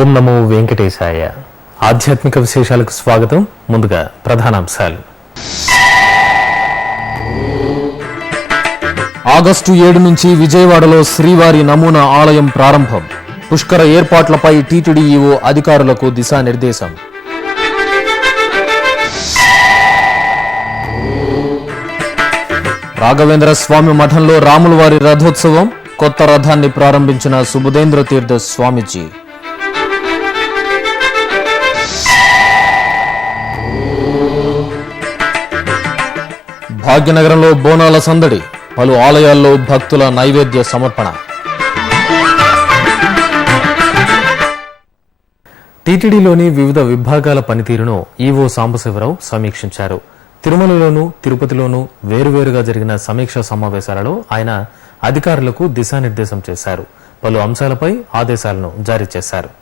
ఓం నమో వెంకటేశాయ. ఆధ్యాత్మిక విశేషాలకు స్వాగతం. ముందుగా ప్రధానాంశాలు. ఆగస్టు 7 నుంచి విజయవాడలో శ్రీవారి నమూనా ఆలయం ప్రారంభం. పుష్కర ఏర్పాట్లపై టీటీడీ ఈవో అధికారులకు దిశానిర్దేశం. రాఘవేంద్ర స్వామి మఠంలో రాములవారి రథోత్సవం. కొత్త రథాన్ని ప్రారంభించిన సుబుధేంద్ర తీర్థ స్వామిజీ. భాగ్యనగరంలో బోనాల సందడి. పలు ఆలయాల్లో భక్తుల నైవేద్య సమర్పణ. టీటీడీలోని వివిధ విభాగాల పనితీరును ఈవో సాంబశివరావు సమీక్షించారు. తిరుమలలోనూ తిరుపతిలోనూ వేరువేరుగా జరిగిన సమీక్షా సమావేశాలలో ఆయన అధికారులకు దిశానిర్దేశం చేశారు. పలు అంశాలపై ఆదేశాలను జారీ చేశారు.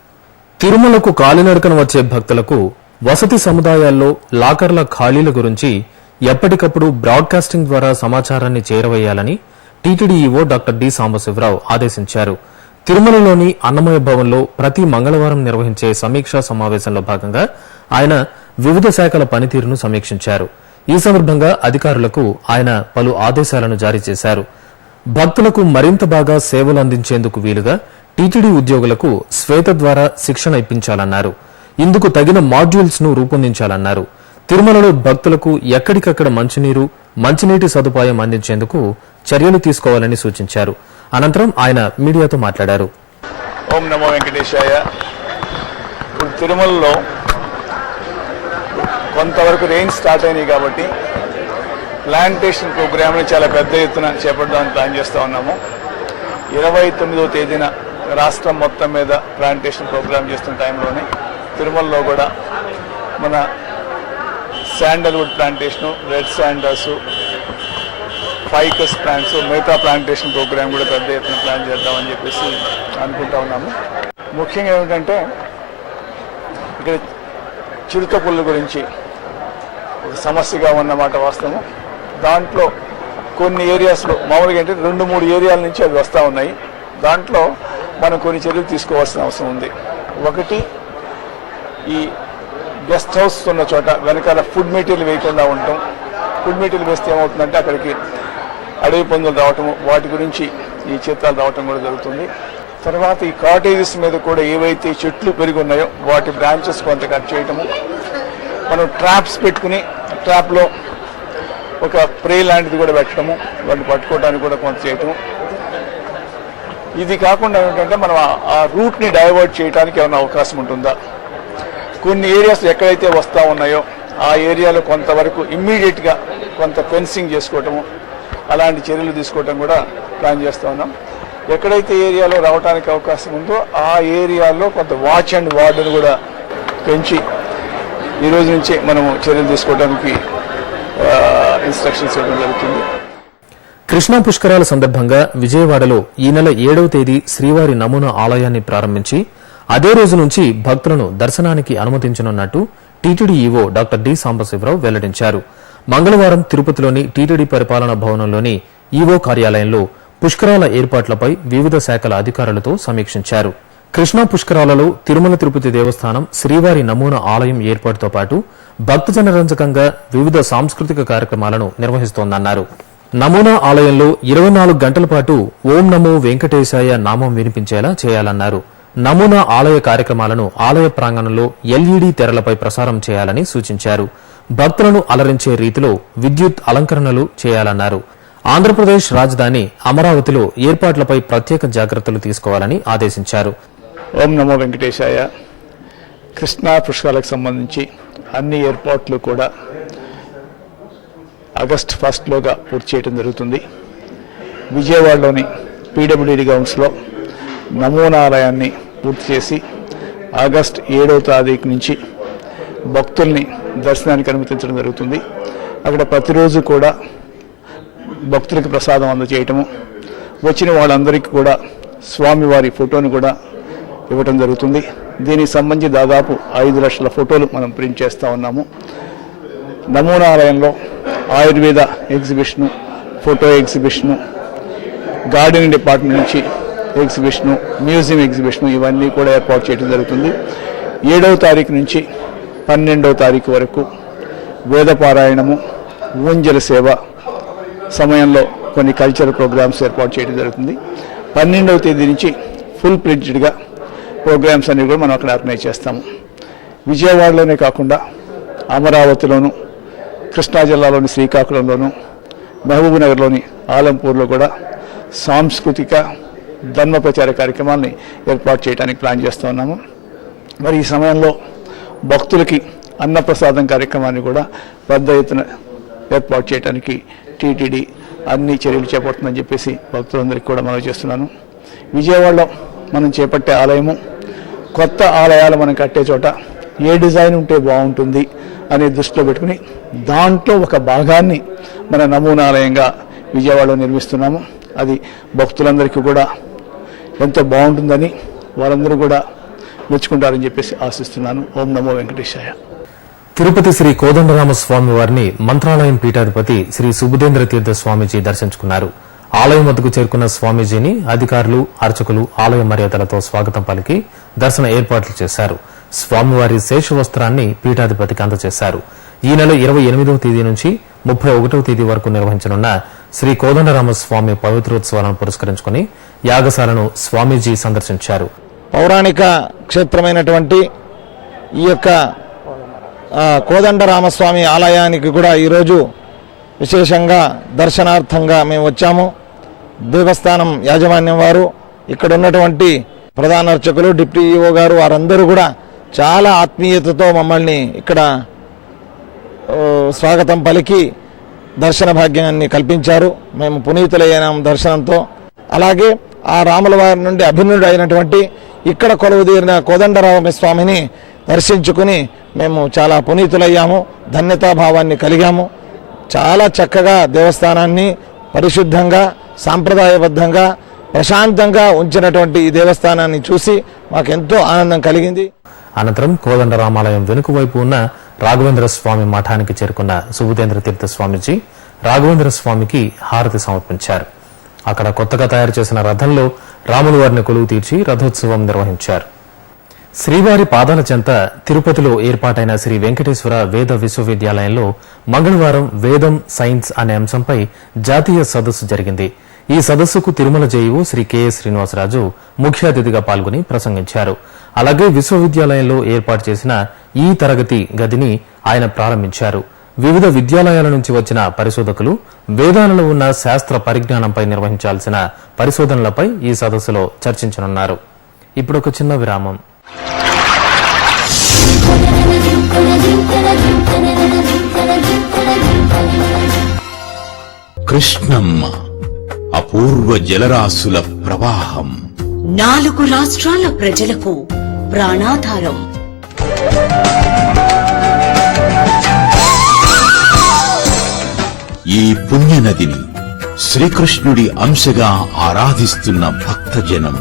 తిరుమలకు కాలినడకన వచ్చే భక్తులకు వసతి సముదాయాల్లో లాకర్ల ఖాళీల గురించి ఎప్పటికప్పుడు బ్రాడ్కాస్టింగ్ ద్వారా సమాచారాన్ని చేరవేయాలని TTD EO doctor D Sambasivarao ఆదేశించారు. తిరుమలలోని అన్నమయ భవన్లో ప్రతి మంగళవారం నిర్వహించే సమీక్షా సమావేశంలో భాగంగా ఆయన వివిధ శాఖల పనితీరును సమీక్షించారు. ఈ సందర్భంగా అధికారులకు ఆయన పలు ఆదేశాలను జారీ చేశారు. భక్తులకు మరింత బాగా సేవలు అందించేందుకు వీలుగా టీటీడీ ఉద్యోగులకు శ్వేత ద్వారా శిక్షణ ఇప్పించాలన్నారు. ఇందుకు తగిన మాడ్యూల్స్ ను రూపొందించాలన్నారు. తిరుమలలో భక్తులకు ఎక్కడికక్కడ మంచినీటి సదుపాయం అందించేందుకు చర్యలు తీసుకోవాలని సూచించారు. అనంతరం ఆయన మీడియాతో మాట్లాడారు. ఓం నమో వెంకటేశాయ. ఇప్పుడు తిరుమలలో కొంతవరకు రెయిన్ స్టార్ట్ అయినాయి కాబట్టి ప్లాంటేషన్ ప్రోగ్రామ్ని చాలా పెద్ద ఎత్తున చేపట్టడానికి ప్లాన్ చేస్తూ ఉన్నాము. 29వ తేదీన రాష్ట్రం మొత్తం మీద ప్లాంటేషన్ ప్రోగ్రామ్ చేస్తున్న టైంలోనే తిరుమలలో కూడా మన sandalwood plantation, red sandals, Ficus plants, మిగతా ప్లాంటేషన్ ప్రోగ్రామ్ కూడా పెద్ద ఎత్తున ప్లాన్ చేద్దామని చెప్పేసి అనుకుంటా ఉన్నాము. ముఖ్యంగా ఏమిటంటే ఇక్కడ చిరుత పుల్ల గురించి ఒక సమస్యగా ఉన్నమాట వాస్తవం. దాంట్లో కొన్ని ఏరియాస్లో మామూలుగా అంటే 2-3 ఏరియాల నుంచి అవి వస్తూ ఉన్నాయి. దాంట్లో మనం కొన్ని చర్యలు తీసుకోవాల్సిన అవసరం ఉంది. ఒకటి, ఈ గెస్ట్ హౌస్ ఉన్న చోట వెనకాల ఫుడ్ మెటీరియల్ వేయకుండా ఉండటం. ఫుడ్ మెటీరియల్ వేస్తే ఏమవుతుందంటే అక్కడికి అడవి పందులు రావటము, వాటి గురించి ఈ చిత్రాలు రావటం కూడా జరుగుతుంది. తర్వాత ఈ కాటేజెస్ మీద కూడా ఏవైతే చెట్లు పెరిగి ఉన్నాయో వాటి బ్రాంచెస్ కొంత కట్ చేయటము, మనం ట్రాప్స్ పెట్టుకుని ట్రాప్లో ఒక ప్రే లాంటిది కూడా పెట్టడము, వాటిని పట్టుకోవడానికి కూడా కొంత చేయటము. ఇది కాకుండా ఏంటంటే మనం ఆ రూట్ని డైవర్ట్ చేయడానికి ఏమైనా అవకాశం ఉంటుందా, కొన్ని ఏరియాస్ ఎక్కడైతే వస్తూ ఉన్నాయో ఆ ఏరియాలో కొంతవరకు ఇమ్మీడియట్గా కొంత ఫెన్సింగ్ చేసుకోవటము, అలాంటి చర్యలు తీసుకోవటం కూడా ప్లాన్ చేస్తూ ఉన్నాం. ఎక్కడైతే ఏరియాలో రావడానికి అవకాశం ఉందో ఆ ఏరియాలో కొంత వాచ్ అండ్ వార్డును కూడా పెంచి ఈ రోజు నుంచి మనము చర్యలు తీసుకోవడానికి ఇన్స్ట్రక్షన్స్ ఇవ్వడం జరుగుతుంది. కృష్ణా పుష్కరాల సందర్భంగా విజయవాడలో ఈ నెల 7వ తేదీ శ్రీవారి నమూనా ఆలయాన్ని ప్రారంభించి అదే రోజు నుంచి భక్తులను దర్శనానికి అనుమతించనున్నట్టు TTD EO doctor D Sambasivarao వెల్లడించారు. మంగళవారం తిరుపతిలోని టీటీడీ పరిపాలనా భవనంలోని ఈవో కార్యాలయంలో పుష్కరాల ఏర్పాట్లపై వివిధ శాఖల అధికారులతో సమీక్షించారు. కృష్ణా పుష్కరాలలో తిరుమల తిరుపతి దేవస్థానం శ్రీవారి నమూనా ఆలయం ఏర్పాటుతో పాటు భక్తజనరంజకంగా వివిధ సాంస్కృతిక కార్యక్రమాలను నిర్వహిస్తోందన్నారు. నమూనా ఆలయంలో 24 గంటల పాటు ఓం నమో వెంకటేశాయ నామం వినిపించేలా చేయాలన్నారు. నమూనా ఆలయ కార్యక్రమాలను ఆలయ ప్రాంగణంలో ఎల్ఈడీ తెరలపై ప్రసారం చేయాలని సూచించారు. భక్తులను అలరించే రీతిలో విద్యుత్ అలంకరణలు చేయాలన్నారు. ఆంధ్రప్రదేశ్ రాజధాని అమరావతిలో ఏర్పాట్లపై ప్రత్యేక జాగ్రత్తలు తీసుకోవాలని ఆదేశించారు. ఓం నమో వెంకటేశాయ. కృష్ణా పుష్కరాలకు సంబంధించి అన్ని ఏర్పాట్లు కూడా ఆగస్టు 1 పూర్తి చేయడం జరుగుతుంది. విజయవాడలోని పీడబ్ల్యూడీ గ్రౌండ్స్లో నమూనాలయాన్ని పూర్తి చేసి ఆగస్టు 7వ తారీఖు నుంచి భక్తుల్ని దర్శనానికి అనుమతించడం జరుగుతుంది. అక్కడ ప్రతిరోజు కూడా భక్తులకు ప్రసాదం అందజేయటము, వచ్చిన వాళ్ళందరికీ కూడా స్వామివారి ఫోటోను కూడా ఇవ్వటం జరుగుతుంది. దీనికి సంబంధించి దాదాపు 5 లక్షల ఫోటోలు మనం ప్రింట్ చేస్తూ ఉన్నాము. నమూనాలయంలో Ayurveda exhibition, photo exhibition, gardening department నుంచి ఎగ్జిబిషను, మ్యూజియం ఎగ్జిబిషను ఇవన్నీ కూడా ఏర్పాటు చేయడం జరుగుతుంది. 7వ తారీఖు నుంచి 12వ తారీఖు వరకు వేదపారాయణము, ఊంజల సేవ సమయంలో కొన్ని కల్చరల్ ప్రోగ్రామ్స్ ఏర్పాటు చేయడం జరుగుతుంది. 12వ తేదీ నుంచి ఫుల్ ప్లెడ్జ్డ్గా ప్రోగ్రామ్స్ అన్ని కూడా మనం అక్కడ ఆర్గనైజ్ చేస్తాము. విజయవాడలోనే కాకుండా అమరావతిలోను, కృష్ణా జిల్లాలోని శ్రీకాకుళంలోను, మహబూబ్నగర్లోని ఆలంపూర్లో కూడా సాంస్కృతిక ధర్మ ప్రచార కార్యక్రమాన్ని ఏర్పాటు చేయడానికి ప్లాన్ చేస్తూ ఉన్నాము. మరి ఈ సమయంలో భక్తులకి అన్నప్రసాదం కార్యక్రమాన్ని కూడా పెద్ద ఎత్తున ఏర్పాటు చేయడానికి టీటీడీ అన్ని చర్యలు చేపడుతుందని చెప్పేసి భక్తులందరికీ కూడా మనవి చేస్తున్నాను. విజయవాడలో మనం చేపట్టే ఆలయము, కొత్త ఆలయాలు మనం కట్టే చోట ఏ డిజైన్ ఉంటే బాగుంటుంది అనే దృష్టిలో పెట్టుకుని దాంట్లో ఒక భాగాన్ని మన నమూనా ఆలయంగా విజయవాడలో నిర్మిస్తున్నాము. అది భక్తులందరికీ కూడా ఎంతో బాగుంటుందని వారందరూ కూడా మెచ్చుకుంటారని చెప్పేసి ఆశిస్తున్నాను. ఓం నమో వెంకటేశాయ. తిరుపతి శ్రీ కోదండరామ స్వామి వారిని మంత్రాలయం పీఠాధిపతి శ్రీ సుబుధేంద్ర తీర్థ స్వామీజీ దర్శించుకున్నారు. ఆలయం వద్దకు చేరుకున్న స్వామీజీని అధికారులు, అర్చకులు ఆలయ మర్యాదలతో స్వాగతం పలికి దర్శన ఏర్పాట్లు చేశారు. స్వామివారి శేష వస్త్రాన్ని పీఠాధిపతికి అందజేశారు. ఈ నెల 28వ తేదీ నుంచి 31వ తేదీ వరకు నిర్వహించనున్న శ్రీ కోదండరామ స్వామి పవిత్రోత్సవాలను పురస్కరించుకుని యాగశాలను స్వామీజీ సందర్శించారు. పౌరాణిక క్షేత్రమైనటువంటి ఈ యొక్క కోదండరామస్వామి ఆలయానికి కూడా ఈరోజు విశేషంగా దర్శనార్థంగా మేము వచ్చాము. దేవస్థానం యాజమాన్యం వారు, ఇక్కడ ఉన్నటువంటి ప్రధాన అర్చకులు, డిప్యూటీ ఈఓ గారు వారందరూ కూడా చాలా ఆత్మీయతతో మమ్మల్ని ఇక్కడ స్వాగతం పలికి దర్శన భాగ్యాన్ని కల్పించారు. మేము పునీతులయ్యాం దర్శనంతో. అలాగే ఆ రాముల వారి నుండి అభిన్నుడు అయినటువంటి ఇక్కడ కొలువుదీరిన కోదండరామ స్వామిని దర్శించుకుని మేము చాలా పునీతులయ్యాము, ధన్యతాభావాన్ని కలిగాము. చాలా చక్కగా దేవస్థానాన్ని పరిశుద్ధంగా, సాంప్రదాయబద్ధంగా, ప్రశాంతంగా ఉంచినటువంటి ఈ దేవస్థానాన్ని చూసి మాకెంతో ఆనందం కలిగింది. అనంతరం కోదండరామాలయం వెనుక వైపు ఉన్న రాఘవేంద్ర స్వామి మఠానికి చేరుకున్న సుబుధేంద్ర తీర్థ స్వామీజీ రాఘవేంద్ర స్వామికి హారతి సమర్పించారు. అక్కడ కొత్తగా తయారు చేసిన రథంలో రాముల వారిని కొలువు తీర్చి రథోత్సవం నిర్వహించారు. శ్రీవారి పాదాల చెంత తిరుపతిలో ఏర్పాటైన శ్రీ వెంకటేశ్వర వేద విశ్వవిద్యాలయంలో మంగళవారం వేదం, సైన్స్ అనే అంశంపై జాతీయ సదస్సు జరిగింది. ఈ సదస్సుకు తిరుమల జేఈఓ శ్రీ కెఎస్ శ్రీనివాసరాజు ముఖ్య అతిథిగా పాల్గొని ప్రసంగించారు. అలాగే విశ్వవిద్యాలయంలో ఏర్పాటు చేసిన ఈ తరగతి గదిని ఆయన ప్రారంభించారు. వివిధ విద్యాలయాల నుంచి వచ్చిన పరిశోధకులు వేదాలలో ఉన్న శాస్త్ర పరిజ్ఞానంపై నిర్వహించాల్సిన పరిశోధనలపై ఈ సదస్సులో చర్చించనున్నారు. ఇప్పుడు ఒక చిన్న విరామం. కృష్ణమ్మ అపూర్వ జలరాశుల ప్రవాహం, 4 రాష్ట్రాల ప్రజలకు ప్రాణాధారం. ఈ పుణ్యనదిని శ్రీకృష్ణుడి అంశగా ఆరాధిస్తున్న భక్తజనం.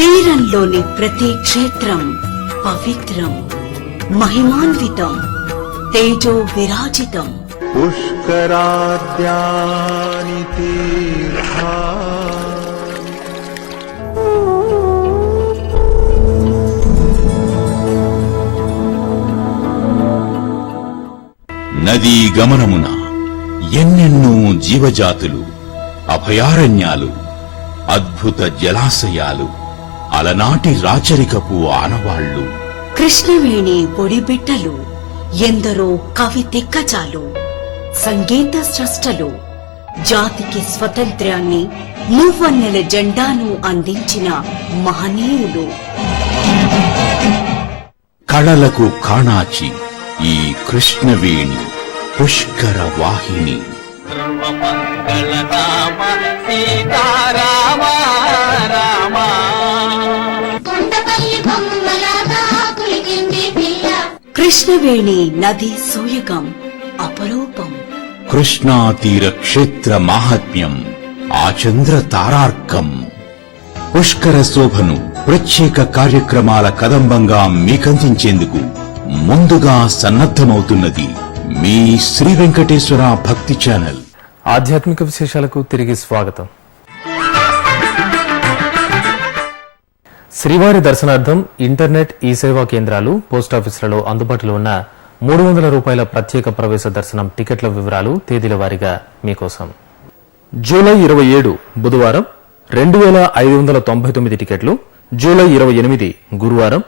తీరంలోని ప్రతి క్షేత్రం పవిత్రం, మహిమాన్వితం, తేజో విరాజితం. పుష్కరాద్యాని తీర్థా నదీ గమనమున ఎన్నెన్నో జీవజాతులు, అభయారణ్యాలు, అద్భుత జలాశయాలు, అలనాటి రాచరికపు ఆనవాళ్లు. కృష్ణవేణి ఒడిబిట్టలు, ఎందరో కవి దిగ్గజాలు, సంగీత స్రష్టలు, జాతికి స్వతంత్ర్యాన్ని, మూవన్నెల జెండాను అందించిన మహనీయులు. కళలకు కాణాచి ఈ కృష్ణవేణి పుష్కర వాహిని. కృష్ణవేణి నది సూయగం అపరూపం. కృష్ణా తీర క్షేత్ర మాహాత్మ్యం ఆచంద్ర తారార్కం. పుష్కర శోభను ప్రత్యేక కార్యక్రమాల కదంబంగా మీకందించేందుకు ముందుగా సన్నద్ధమవుతున్నది మీ శ్రీ వెంకటేశ్వర భక్తి ఛానల్. ఆధ్యాత్మిక విశేషాలకు తిరిగి స్వాగతం. శ్రీవారి దర్శనార్థం ఇంటర్నెట్ ఈ సేవా కేంద్రాలు, పోస్టాఫీసులలో అందుబాటులో ఉన్న 300 రూపాయల ప్రత్యేక ప్రవేశ దర్శనం టికెట్ల వివరాలు తేదీల వారీగా మీకోసం. జూలై 27 బుధవారం 2599 టికెట్లు, జూలై 28 గురువారం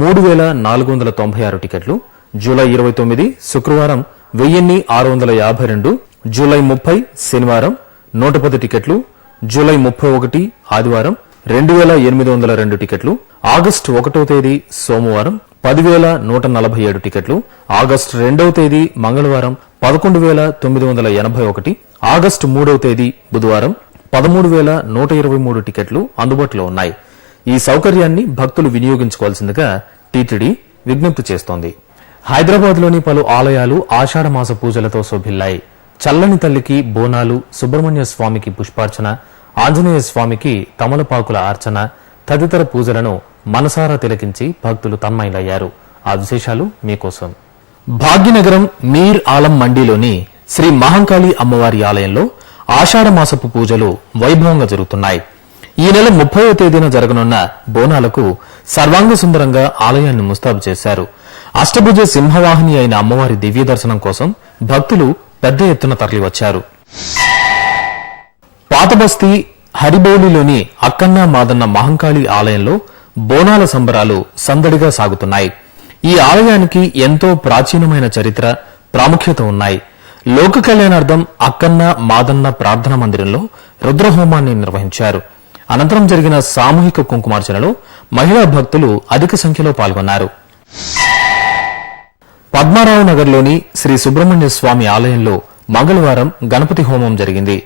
3496 టికెట్లు, జూలై 29 శుక్రవారం 1652, జూలై 30 శనివారం 110 టికెట్లు, జూలై 31 ఆదివారం 2802 టికెట్లు, ఆగస్టు 1వ తేదీ సోమవారం 10,147 టికెట్లు, ఆగస్టు 2వ తేదీ మంగళవారం 11,981, ఆగస్టు 3వ తేదీ బుధవారం 13,123 టికెట్లు అందుబాటులో ఉన్నాయి. ఈ సౌకర్యాన్ని భక్తులు వినియోగించుకోవాల్సిందిగా టీటీడీ విజ్ఞప్తి చేస్తోంది. హైదరాబాద్లోని పలు ఆలయాలు ఆషాఢమాస పూజలతో శోభిల్లాయి. చల్లని తల్లికి బోనాలు, సుబ్రహ్మణ్య స్వామికి పుష్పార్చన, ఆంజనేయ స్వామికి తమలపాకుల అర్చన తదితర పూజలను మనసారా తిలకించి భక్తులు తన్మయులయ్యారు. ఆ విశేషాలు మీకోసం. భాగ్యనగరం మీర్ ఆలం మండీలోని శ్రీ మహంకాళి అమ్మవారి ఆలయంలో ఆషాఢమాసపు పూజలు వైభవంగా జరుగుతున్నాయి. ఈ నెల 30వ తేదీన జరగనున్న బోనాలకు సర్వాంగ సుందరంగా ఆలయాన్ని ముస్తాబు చేశారు. అష్టభుజ సింహవాహిని అయిన అమ్మవారి దివ్య దర్శనం కోసం భక్తులు పెద్ద ఎత్తున తరలివచ్చారు. పాతబస్తీ హరిబౌలిలోని అక్కన్న మాదన్న మహంకాళి ఆలయంలో బోనాల సంబరాలు సందడిగా సాగుతున్నాయి. ఈ ఆలయానికి ఎంతో ప్రాచీనమైన చరిత్ర, ప్రాముఖ్యత ఉన్నాయి. లోక కళ్యాణార్థం అక్కన్న మాదన్న ప్రార్థనా మందిరంలో రుద్రహోమాన్ని నిర్వహించారు. అనంతరం జరిగిన సామూహిక కుంకుమార్చనలో మహిళా భక్తులు అధిక సంఖ్యలో పాల్గొన్నారు. పద్మారావు నగర్లోని శ్రీ సుబ్రహ్మణ్య స్వామి ఆలయంలో మంగళవారం గణపతి హోమం జరిగింది.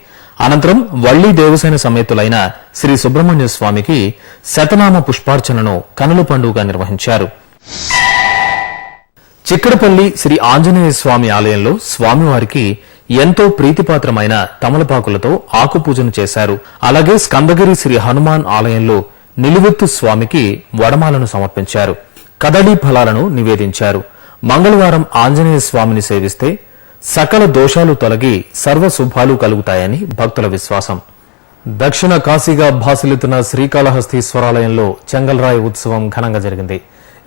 అనంతరం వల్లి దేవసేన సమేతులైన శ్రీ సుబ్రహ్మణ్య స్వామికి శతనామ పుష్పార్చనను కనుల పండుగగా నిర్వహించారు. చిక్కడపల్లి శ్రీ ఆంజనేయ స్వామి ఆలయంలో స్వామివారికి ఎంతో ప్రీతిపాత్రమైన తమలపాకులతో ఆకుపూజను చేశారు. అలాగే స్కందగిరి శ్రీ హనుమాన్ ఆలయంలో నిలువెత్తు స్వామికి వడమాలను సమర్పించారు. కదళీ ఫలాలను నివేదించారు. మంగళవారం ఆంజనేయ స్వామిని సేవిస్తే సకల దోషాలు తొలగి సర్వ శుభాలు కలుగుతాయని భక్తుల విశ్వాసం. దక్షిణ కాశీగా భాసిల్లుతున్న శ్రీకాళహస్తీశ్వరాలయంలో చెంగల్రాయ్ ఉత్సవం ఘనంగా జరిగింది.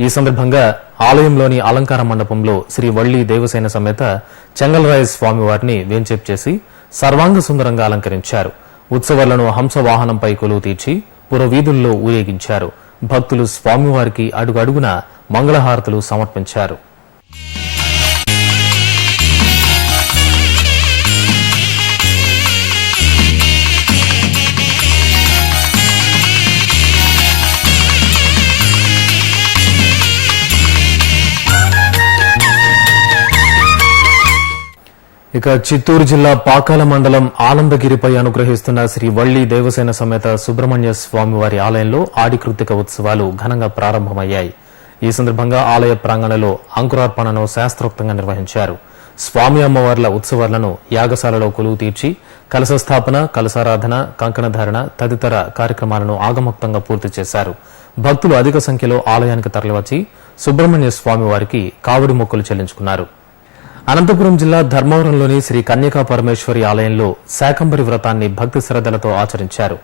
ఈ సందర్భంగా ఆలయంలోని అలంకార మండపంలో శ్రీ వల్లి దేవసేన సమేత చెంగల్రాయ స్వామివారిని వేంచేపు చేసి సర్వాంగ సుందరంగా అలంకరించారు. ఉత్సవాలను హంస వాహనంపై కొలువు తీర్చి పురవీధుల్లో ఊరేగించారు. భక్తులు స్వామివారికి అడుగడుగున మంగళహారతులు సమర్పించారు. ఇక చిత్తూరు జిల్లా పాకాల మండలం ఆనందగిరిపై అనుగ్రహిస్తున్న శ్రీ వల్లి దేవసేన సమేత సుబ్రహ్మణ్య స్వామివారి ఆలయంలో ఆడి కృత్తిక ఉత్సవాలు ఘనంగా ప్రారంభమయ్యాయి. ఈ సందర్భంగా ఆలయ ప్రాంగణంలో అంకురార్పణను శాస్త్రోక్తంగా నిర్వహించారు. స్వామి అమ్మవార్ల ఉత్సవాలను యాగశాలలో కొలువు తీర్చి కలశ స్థాపన, కలశారాధన, కంకణధారణ తదితర కార్యక్రమాలను ఆగమోక్తంగా పూర్తి చేశారు. భక్తులు అధిక సంఖ్యలో ఆలయానికి తరలివచ్చి సుబ్రహ్మణ్య స్వామివారికి కావడి మొక్కులు చెల్లించుకున్నారు. అనంతపురం జిల్లా ధర్మవరంలోని శ్రీ కన్యకా పరమేశ్వరి ఆలయంలో శాకంబరి వ్రతాన్ని భక్తి శ్రద్దలతో ఆచరించారు.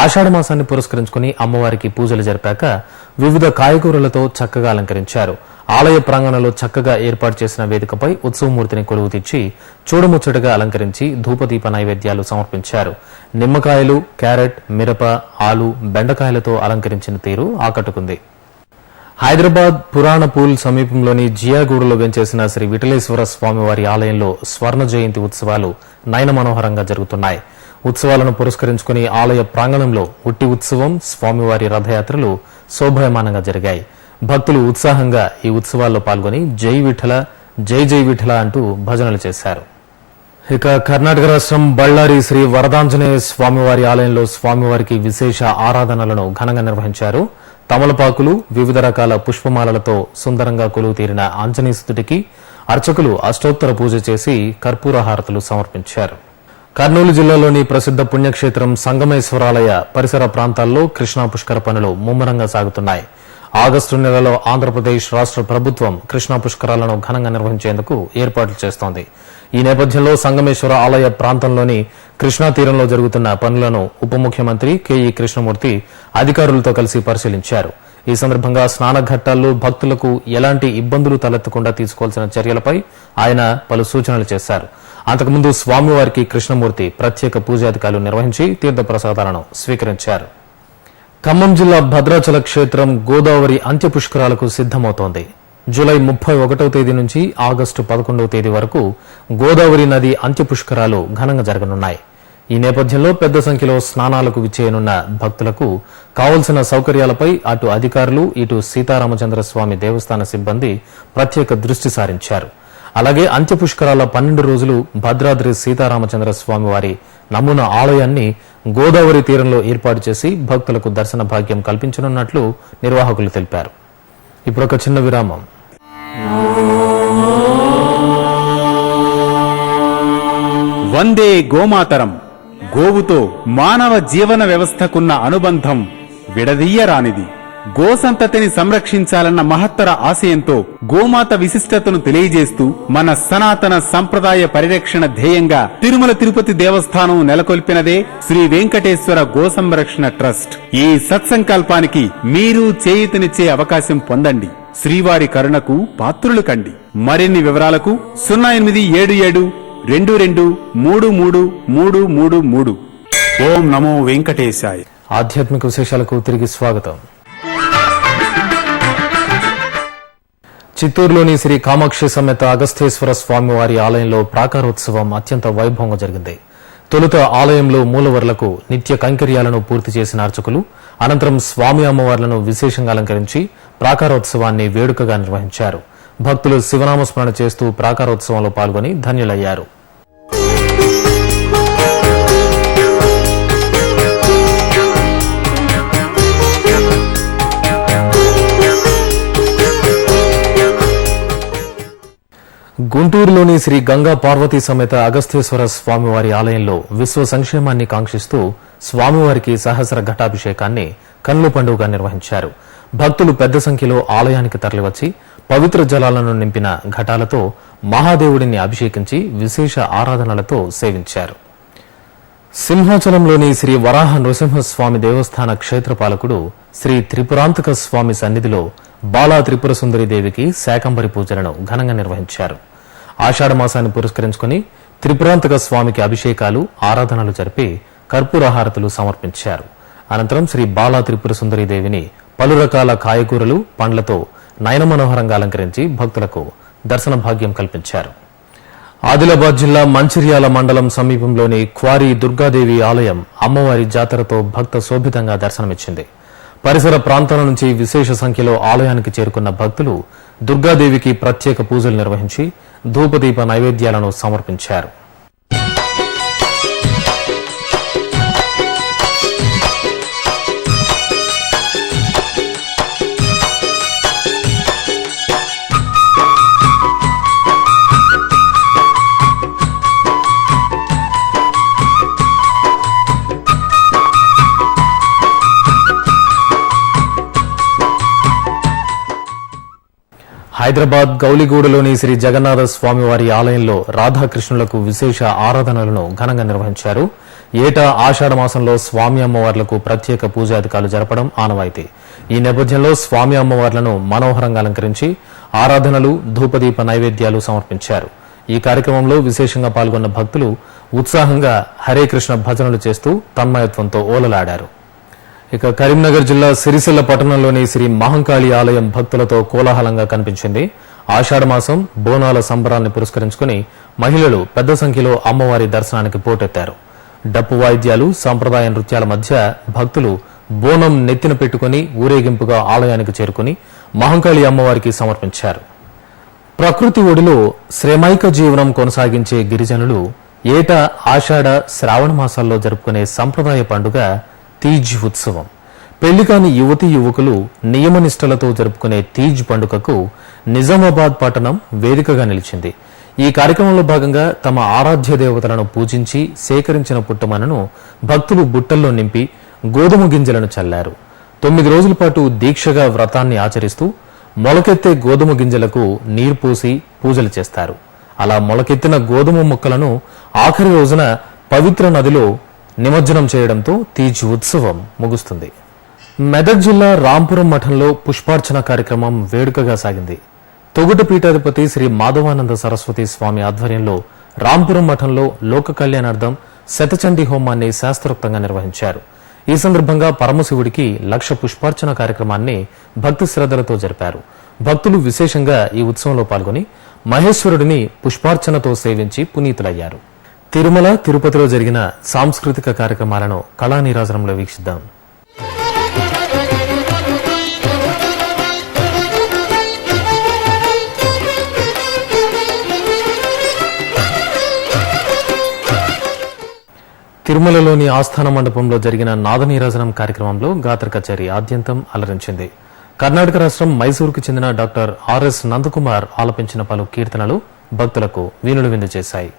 ఆషాఢ మాసాన్ని పురస్కరించుకుని అమ్మవారికి పూజలు జరిపాక వివిధ కాయగూరలతో చక్కగా అలంకరించారు. ఆలయ ప్రాంగణంలో చక్కగా ఏర్పాటు చేసిన వేదికపై ఉత్సవమూర్తిని కొలువు తీర్చి చూడముచ్చటగా అలంకరించి ధూపదీప నైవేద్యాలు సమర్పించారు. నిమ్మకాయలు, క్యారెట్, మిరప, ఆలు, బెండకాయలతో అలంకరించిన తీరు ఆకట్టుకుంది. హైదరాబాద్ పురాణపూల్ సమీపంలోని జియాగూడలో వెంచేసిన శ్రీ విఠలేశ్వర స్వామివారి ఆలయంలో స్వర్ణ జయంతి ఉత్సవాలు నయన మనోహరంగా జరుగుతున్నాయి. ఉత్సవాలను పురస్కరించుకుని ఆలయ ప్రాంగణంలో ఉట్టి ఉత్సవం, స్వామివారి రథయాత్రలు శోభాయమానంగా జరిగాయి. భక్తులు ఉత్సాహంగా ఈ ఉత్సవాల్లో పాల్గొని జై విఠల, జై జై విఠల అంటూ భజనలు చేశారు. ఇక కర్ణాటక రాష్ట్రం బళ్ళారి శ్రీ వరదాంజనేయ స్వామివారి ఆలయంలో స్వామివారికి విశేష ఆరాధనలను ఘనంగా నిర్వహించారు. తమలపాకులు, వివిధ రకాల పుష్పమాలలతో సుందరంగా కొలువు తీరిన ఆంజనేయుడికి అర్చకులు అష్టోత్తర పూజ చేసి కర్పూర హారతులు సమర్పించారు. కర్నూలు జిల్లాలోని ప్రసిద్ధ పుణ్యక్షేత్రం సంగమేశ్వరాలయ పరిసర ప్రాంతాల్లో కృష్ణా పుష్కర పనులు ముమ్మరంగా సాగుతున్నాయి. ఆగస్టు నెలలో ఆంధ్రప్రదేశ్ రాష్ట్ర ప్రభుత్వం కృష్ణా పుష్కరాలను ఘనంగా నిర్వహించేందుకు ఏర్పాట్లు చేస్తోంది. ఈ నేపథ్యంలో సంగమేశ్వర ఆలయ ప్రాంతంలోని కృష్ణా తీరంలో జరుగుతున్న పనులను ఉప ముఖ్యమంత్రి కెఈ కృష్ణమూర్తి అధికారులతో కలిసి పరిశీలించారు. ఈ సందర్భంగా స్నాన ఘట్టాల్లో భక్తులకు ఎలాంటి ఇబ్బందులు తలెత్తకుండా తీసుకోవాల్సిన చర్యలపై ఆయన పలు సూచనలు చేశారు. అంతకుముందు స్వామివారికి కృష్ణమూర్తి ప్రత్యేక పూజాధికారులు నిర్వహించి తీర్థప్రసాదాలను స్వీకరించారు. ఖమ్మం జిల్లా భద్రాచల క్షేత్రం గోదావరి అంత్య పుష్కరాలకు సిద్దమవుతోంది. జూలై 31వ తేదీ నుంచి ఆగస్టు 11వ తేదీ వరకు గోదావరి నది అంత్య పుష్కరాలు ఘనంగా జరగనున్నాయి. ఈ నేపథ్యంలో పెద్ద సంఖ్యలో స్నానాలకు విచ్చేయనున్న భక్తులకు కావలసిన సౌకర్యాలపై అటు అధికారులు ఇటు సీతారామచంద్ర స్వామి దేవస్థాన సిబ్బంది ప్రత్యేక దృష్టి సారించారు. అలాగే అంత్య పుష్కరాల 12 రోజులు భద్రాద్రి సీతారామచంద్ర స్వామి వారి నమూనా ఆలయాన్ని గోదావరి తీరంలో ఏర్పాటు చేసి భక్తులకు దర్శన భాగ్యం కల్పించనున్నట్లు నిర్వాహకులు తెలిపారు. ఇప్పుడొక చిన్న విరామం. వందే గోమాతరం. గోవుతో మానవ జీవన వ్యవస్థకున్న అనుబంధం విడదీయరానిది. గోసంతతిని సంరక్షించాలన్న మహత్తర ఆశయంతో గోమాత విశిష్టతను తెలియజేస్తూ మన సనాతన సంప్రదాయ పరిరక్షణ ధ్యేయంగా తిరుమల తిరుపతి దేవస్థానం నెలకొల్పినదే శ్రీ వెంకటేశ్వర గోసంరక్షణ ట్రస్ట్. ఈ సత్సంకల్పానికి మీరు చేయూతనిచ్చే అవకాశం పొందండి. శ్రీవారి కరుణకు పాత్రులు కండి. మరిన్ని వివరాలకు 087722333333. ఓం నమో వెంకటేశాయ. ఆధ్యాత్మిక విశేషాలకు తిరిగి స్వాగతం. చిత్తూరులోని శ్రీ కామాక్షి సమేత అగస్తేశ్వర స్వామివారి ఆలయంలో ప్రాకారోత్సవం అత్యంత వైభవంగా జరిగింది. తొలుత ఆలయంలో మూలవర్లకు నిత్య కైంకర్యాలను పూర్తి చేసిన అర్చకులు అనంతరం స్వామి అమ్మవార్లను విశేషంగా అలంకరించి ప్రాకారోత్సవాన్ని వేడుకగా నిర్వహించారు. భక్తులు శివనామస్మరణ చేస్తూ ప్రాకారోత్సవంలో పాల్గొని ధన్యులయ్యారు. గుంటూరులోని శ్రీ గంగా పార్వతీ సమేత అగస్తేశ్వర స్వామివారి ఆలయంలో విశ్వ సంక్షేమాన్ని కాంక్షిస్తూ స్వామివారికి సహస్ర ఘటాభిషేకాన్ని కన్నుల పండుగగా నిర్వహించారు. భక్తులు పెద్ద సంఖ్యలో ఆలయానికి తరలివచ్చి పవిత్ర జలాలను నింపిన ఘటాలతో మహాదేవుడిని అభిషేకించి విశేష ఆరాధనలతో సేవించారు. సింహాచలంలోని శ్రీ వరాహ నృసింహస్వామి దేవస్థాన క్షేత్రపాలకుడు శ్రీ త్రిపురాంతక స్వామి సన్నిధిలో బాలా త్రిపుర సుందరి దేవికి శాకంబరి పూజలను ఘనంగా నిర్వహించారు. ఆషాఢమాసాన్ని పురస్కరించుకుని త్రిపురాంతక స్వామికి అభిషేకాలు ఆరాధనలు జరిపి కర్పూరహారతులు సమర్పించారు. అనంతరం శ్రీ బాలా త్రిపుర సుందరి దేవిని పలు రకాల కాయగూరలు పండ్లతో నయనమనోహరంగా అలంకరించి భక్తులకు దర్శన భాగ్యం కల్పించారు. ఆదిలాబాద్ జిల్లా మంచిర్యాల మండలం సమీపంలోని క్వారీ దుర్గాదేవి ఆలయం అమ్మవారి జాతరతో భక్త శోభితంగా దర్శనమిచ్చింది. పరిసర ప్రాంతాల నుంచి విశేష సంఖ్యలో ఆలయానికి చేరుకున్న భక్తులు దుర్గాదేవికి ప్రత్యేక పూజలు నిర్వహించి ధూపదీప నైవేద్యాలను సమర్పించారు. హైదరాబాద్ గౌలిగూడలోని శ్రీ జగన్నాథ స్వామివారి ఆలయంలో రాధాకృష్ణులకు విశేష ఆరాధనలను ఘనంగా నిర్వహించారు. ఏటా ఆషాఢమాసంలో స్వామి అమ్మవార్లకు ప్రత్యేక పూజాధికారులు జరపడం ఆనవాయితీ. ఈ నేపథ్యంలో స్వామి అమ్మవార్లను మనోహరంగా అలంకరించి ఆరాధనలు ధూపదీప నైవేద్యాలు సమర్పించారు. ఈ కార్యక్రమంలో విశేషంగా పాల్గొన్న భక్తులు ఉత్సాహంగా హరే కృష్ణ భజనలు చేస్తూ తన్మయత్వంతో ఓలలాడారు. ఇక కరీంనగర్ జిల్లా సిరిసిల్ల పట్టణంలోని శ్రీ మహంకాళి ఆలయం భక్తులతో కోలాహలంగా కనిపించింది. ఆషాఢమాసం బోనాల సంబరాన్ని పురస్కరించుకుని మహిళలు పెద్ద సంఖ్యలో అమ్మవారి దర్శనానికి పోటెత్తారు. డప్పు వాయిద్యాలు సంప్రదాయ నృత్యాల మధ్య భక్తులు బోనం నెత్తిన పెట్టుకుని ఊరేగింపుగా ఆలయానికి చేరుకుని మహంకాళి అమ్మవారికి సమర్పించారు. ప్రకృతి ఒడిలో శ్రమైక జీవనం కొనసాగించే గిరిజనులు ఏటా ఆషాఢ శ్రావణ మాసాల్లో జరుపుకునే సంప్రదాయ పండుగ తీజ్ ఉత్సవం. పెళ్లికాని యువతీ యువకులు నియమనిష్టలతో జరుపుకునే తీజ్ పండుగకు నిజామాబాద్ పట్టణం వేదికగా నిలిచింది. ఈ కార్యక్రమంలో భాగంగా తమ ఆరాధ్య దేవతలను పూజించి సేకరించిన పుట్టమనను భక్తులు బుట్టల్లో నింపి గోధుమ గింజలను చల్లారు. 9 రోజుల పాటు దీక్షగా వ్రతాన్ని ఆచరిస్తూ మొలకెత్తే గోధుమ గింజలకు నీరు పోసి పూజలు చేస్తారు. అలా మొలకెత్తిన గోధుమ మొక్కలను ఆఖరి రోజున పవిత్ర నదిలో నిమజ్జనం చేయడంతో తీజ్ ఉత్సవం ముగుస్తుంది. మెదక్ జిల్లా రాంపురం మఠంలో పుష్పార్చన కార్యక్రమం వేడుకగా సాగింది. తొగుట పీఠాధిపతి శ్రీ మాధవానంద సరస్వతి స్వామి ఆధ్వర్యంలో రాంపురం మఠంలో లోక కళ్యాణార్థం శతచండీ హోమాన్ని శాస్త్రోక్తంగా నిర్వహించారు. ఈ సందర్భంగా పరమశివుడికి 1,00,000 పుష్పార్చన కార్యక్రమాన్ని భక్తి శ్రద్ధలతో జరిపారు. భక్తులు విశేషంగా ఈ ఉత్సవంలో పాల్గొని మహేశ్వరుడిని పుష్పార్చనతో సేవించి పునీతులయ్యారు. తిరుమల, తిరుపతిలో జరిగిన సాంస్కృతిక కార్యక్రమాలను కళానీరాజనంలో వీక్షిద్దాం. తిరుమలలోని ఆస్థాన మండపంలో జరిగిన నాదనీరాజనం కార్యక్రమంలో గాత్ర కచేరీ ఆద్యంతం అలరించింది. కర్ణాటక రాష్ట్రం మైసూరుకు చెందిన డాక్టర్ ఆర్ఎస్ నందకుమార్ ఆలపించిన పలు కీర్తనలు భక్తులకు వీణులు విందు చేశాయి.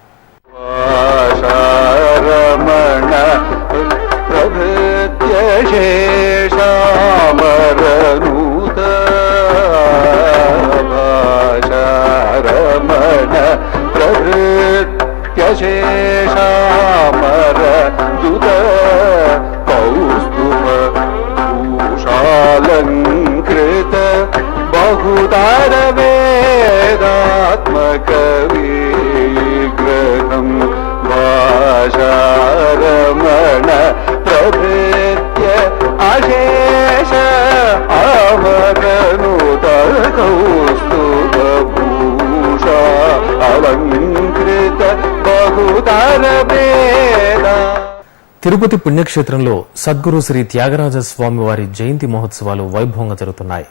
తిరుపతి పుణ్యక్షేత్రంలో సద్గురు శ్రీ త్యాగరాజ స్వామివారి జయంతి మహోత్సవాలు వైభవంగా జరుగుతున్నాయి.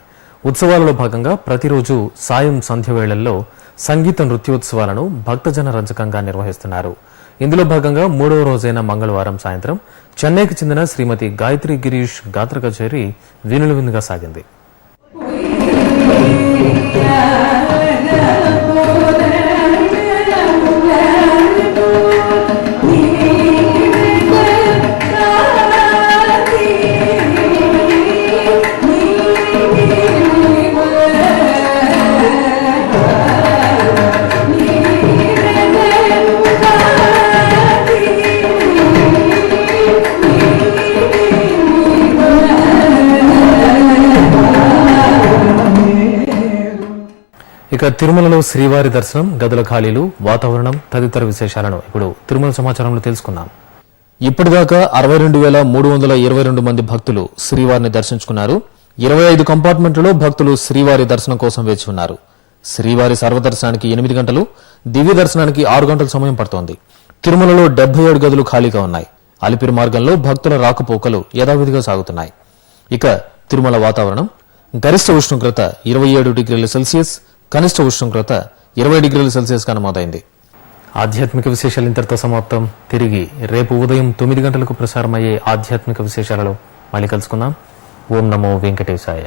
ఉత్సవాలలో భాగంగా ప్రతిరోజు సాయం సంధ్య వేళల్లో సంగీత నృత్యోత్సవాలను భక్తజన రంజకంగా నిర్వహిస్తున్నారు. ఇందులో భాగంగా 3వ రోజైన మంగళవారం సాయంత్రం చెన్నైకి చెందిన శ్రీమతి గాయత్రి గిరీష్ గాత్ర కచేరీ వీణుల విందుగా సాగింది. ఇక తిరుమలలో శ్రీవారి దర్శనం, గదుల ఖాళీలు, వాతావరణం తదితర విశేషాలను ఇప్పుడు తిరుమల సమాచారంలో తెలుసుకుందాం. ఇప్పటిదాకా 62,322 మంది భక్తులు శ్రీవారిని దర్శించుకున్నారు. 25 కంపార్ట్మెంట్లలో భక్తులు శ్రీవారి దర్శనం కోసం వేచి ఉన్నారు. శ్రీవారి సర్వదర్శనానికి 8 గంటలు, దివ్య దర్శనానికి 6 గంటల సమయం పడుతోంది. తిరుమలలో 77 గదులు ఖాళీగా ఉన్నాయి. అలిపిరి మార్గంలో భక్తుల రాకపోకలు యథావిధిగా సాగుతున్నాయి. ఇక తిరుమల వాతావరణం గరిష్ట ఉష్ణోగ్రత 27 డిగ్రీల సెల్సియస్, కనిష్ట ఉష్ణోగ్రత 20 డిగ్రీల సెల్సియస్ గా నమోదైంది. ఆధ్యాత్మిక విశేషాలు ఇంతటితో సమాప్తం. తిరిగి రేపు ఉదయం 9 గంటలకు ప్రసారమయ్యే ఆధ్యాత్మిక విశేషాలలో మళ్ళీ కలుసుకుందాం. ఓం నమో వెంకటేశాయ.